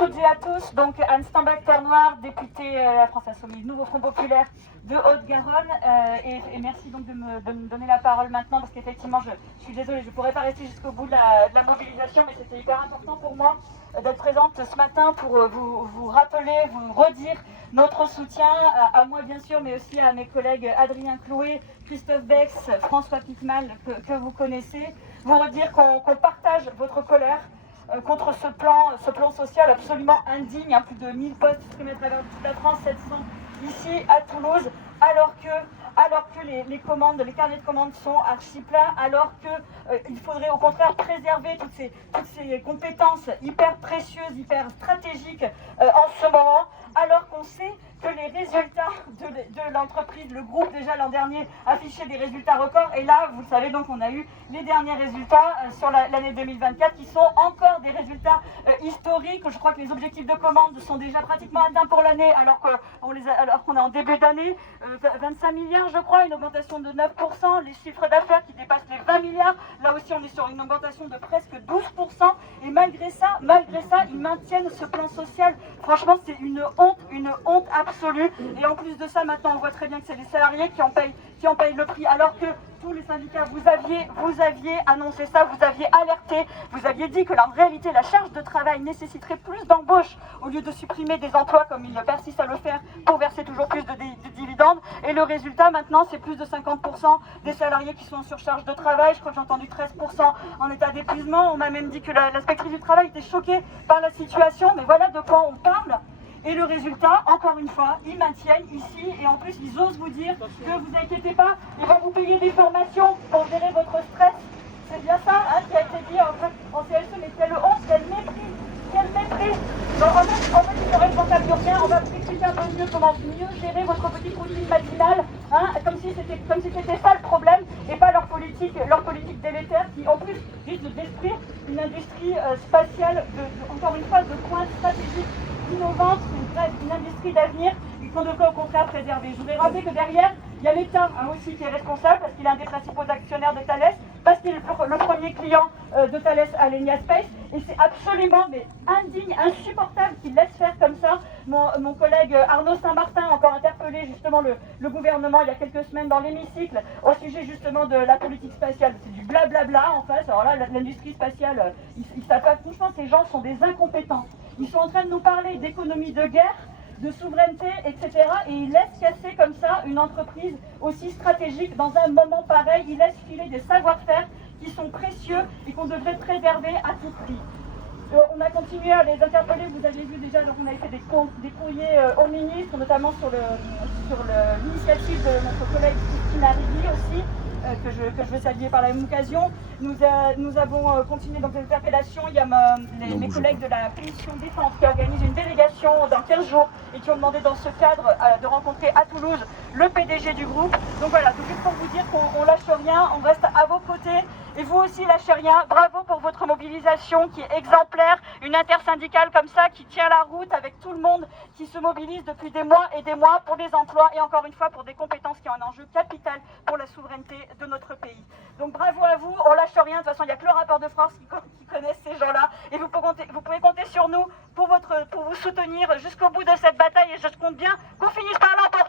toutes et à tous. Donc Anne Steinbach-Terre-Noire, députée à la France Insoumise, Nouveau Front Populaire de Haute-Garonne. Et merci donc de me donner la parole maintenant, parce qu'effectivement, je suis désolée, je ne pourrais pas rester jusqu'au bout de la mobilisation, mais c'était hyper important pour moi d'être présente ce matin pour vous rappeler, vous redire notre soutien à moi bien sûr, mais aussi à mes collègues Adrien Clouet, Christophe Bex, François Piquemal, que vous connaissez. Vous redire qu'on partage votre colère contre ce plan social absolument indigne, plus de 1000 postes supprimés à travers toute la France, 700 ici à Toulouse, alors que les commandes, les carnets de commandes sont archi pleins, alors qu'il faudrait au contraire préserver toutes ces compétences hyper précieuses, hyper stratégiques en ce moment, alors qu'on sait que les résultats de l'entreprise, le groupe déjà l'an dernier affichait des résultats records, et là vous le savez donc on a eu les derniers résultats sur l'année 2024 qui sont encore des résultats historiques. Je crois que les objectifs de commande sont déjà pratiquement atteints pour l'année alors qu'on est en début d'année, 25 milliards je crois, une augmentation de 9%, les chiffres d'affaires qui dépassent les 20 milliards, là aussi on est sur une augmentation de presque 12%, et malgré ça ils maintiennent ce plan social. Franchement c'est une honte absolue, et en plus de ça maintenant on voit très bien que c'est les salariés qui en payent le prix, alors que tous les syndicats, vous aviez annoncé ça, vous aviez alerté, vous aviez dit que en réalité la charge de travail nécessiterait plus d'embauches au lieu de supprimer des emplois comme ils persistent à le faire pour verser toujours plus de dividendes, et le résultat maintenant c'est plus de 50% des salariés qui sont en surcharge de travail. Je crois que j'ai entendu 13% en état d'épuisement. On m'a même dit que l'inspectrice du travail était choquée par la situation, mais voilà de quoi on parle. Et le résultat, encore une fois, ils maintiennent ici, et en plus ils osent vous dire que vous inquiétez pas, ils vont vous payer des formations pour gérer votre stress. C'est bien ça qui a été dit en CSE, mais quelle honte, quel mépris. Donc en fait ils ne responsables de rien, on va vous expliquer un peu mieux comment mieux gérer votre petite routine matinale, comme si c'était ça le problème, et pas leur politique délétère qui en plus risque de détruire une industrie spatiale, encore une fois, de pointe stratégique innovante, une industrie d'avenir qu'on devrait au contraire préserver. Je voudrais rappeler que derrière, il y a l'État aussi qui est responsable, parce qu'il est un des principaux actionnaires de Thales, parce qu'il est le premier client de Thales à l'Enia Space, et c'est absolument indigne, insupportable qu'il laisse faire comme ça. Mon collègue Arnaud Saint-Martin a encore interpellé justement le gouvernement il y a quelques semaines dans l'hémicycle au sujet justement de la politique spatiale. C'est du blablabla en face. Alors là, l'industrie spatiale, ils savent pas. Franchement, ces gens sont des incompétents. Ils sont en train de nous parler d'économie de guerre, de souveraineté, etc. Et ils laissent casser comme ça une entreprise aussi stratégique dans un moment pareil. Ils laissent filer des savoir-faire qui sont précieux et qu'on devrait préserver à tout prix. On a continué à les interpeller, vous avez vu déjà, donc on a fait des courriers au ministre, notamment sur l'initiative de notre collègue Christine Arrigui aussi, que je veux saluer par la même occasion. Nous avons continué donc les interpellations. Il y a mes collègues de la Commission Défense qui organisent une délégation dans 15 jours et qui ont demandé dans ce cadre de rencontrer à Toulouse le PDG du groupe. Donc voilà, donc juste pour vous dire qu'on lâche rien, on reste à vos côtés, et vous aussi lâchez rien. Bravo pour votre mobilisation qui est exemplaire, une intersyndicale comme ça qui tient la route avec tout le monde, qui se mobilise depuis des mois et des mois pour des emplois et encore une fois pour des compétences qui ont un enjeu capital pour la souveraineté de notre pays. Donc bravo à vous, on lâche rien, de toute façon il n'y a que le rapport de force qui connaissent ces gens-là, et vous pouvez compter sur nous pour vous soutenir jusqu'au bout de cette bataille, et je compte bien qu'on finisse par l'emporter.